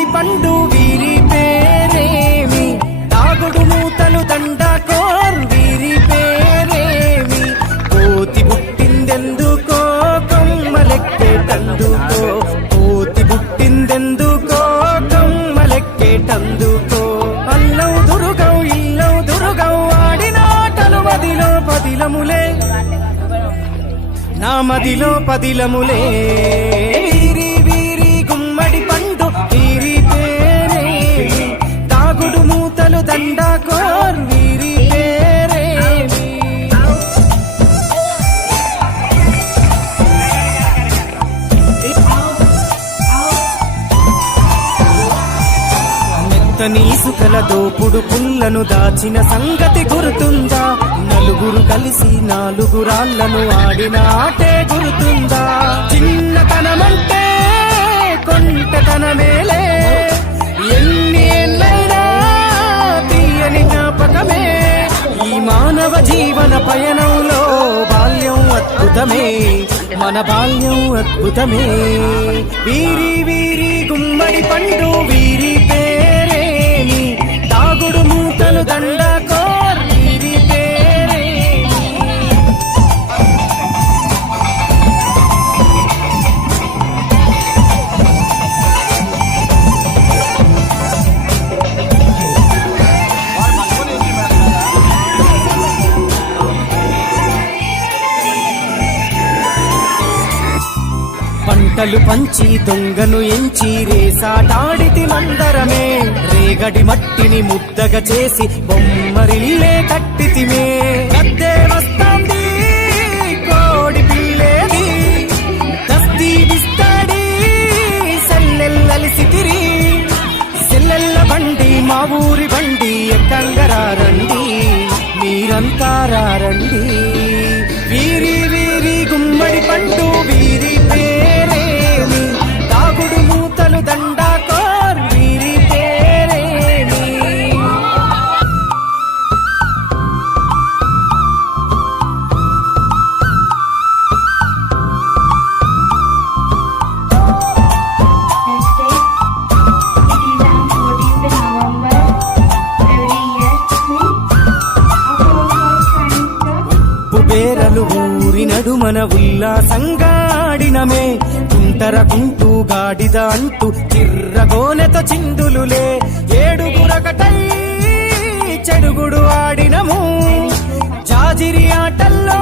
గుమ్మడి పండు వీరి పేరేమి, తాగుడు మూతలు దండాకోర్ వీరి పేరేమి, కోతి పుట్టిందెందుకో కొమ్మలెక్కేటందుకో, కోతి పుట్టిందెందుకో కొమ్మలెక్కేటందుకో, అల్లవు దురుగం ఇల్లవు దురుగం ఆడినాటలు మదిలో పదిలములే, నా మదిలో పదిలములే, వీరి వీరి గుమ్మడి పండు వీరి పేరేమి, తాగుడు మూతలు దండాకోర్ వీరి పేరేమి. మెత్తని ఇసుకల దోపుడు పుల్లను దాచిన సంగతి గుర్తుందా, నలుగురు కలిసి నాలుగురాళ్లను ఆడిన ఆటే గుర్తుందా, చిన్నతనమంటే కొంటతనమేలే, ఎన్ని ఏళ్ళైనా తీయని జ్ఞాపకమే, ఈ మానవ జీవన పయనంలో బాల్యం అద్భుతమే, మన బాల్యం అద్భుతమే, వీరి వీరి గుమ్మడి పండు వీరి పేరేమి, తాగుడు మూతలు దండాకోర్ వీరి పేరేమి. పంటలు పంచి దొంగను ఎంచి రేసాటాడితి మందరమే, రేగడి మట్టిని ముద్దగా చేసి బొమ్మరిల్లే కట్టితిమే, గద్దే వస్తాంది కోడి పిల్లేది, దస్తీ బిస్తాడి సెల్లెల్లలిసితిరి, సెల్లెల్ల బండి మా ఊరి బండి ఎక్కంగరారండి, మీరంతా రారండి, వీరి వీరి గుమ్మడి పండు వీరి పేరేమి, తాగుడు మూతలు దండాకోర్ వీరి పేరేమి. బేరలు ఊరి నడుమన ఉల్లాసంగా ఆడినమే, కుంటరకుంటూ గాడిద అంటూ చిర్రగోనెతో చిందులులే, ఏడుగురకటై చెడుగుడు ఆడినము, జాజిరి ఆటల్లో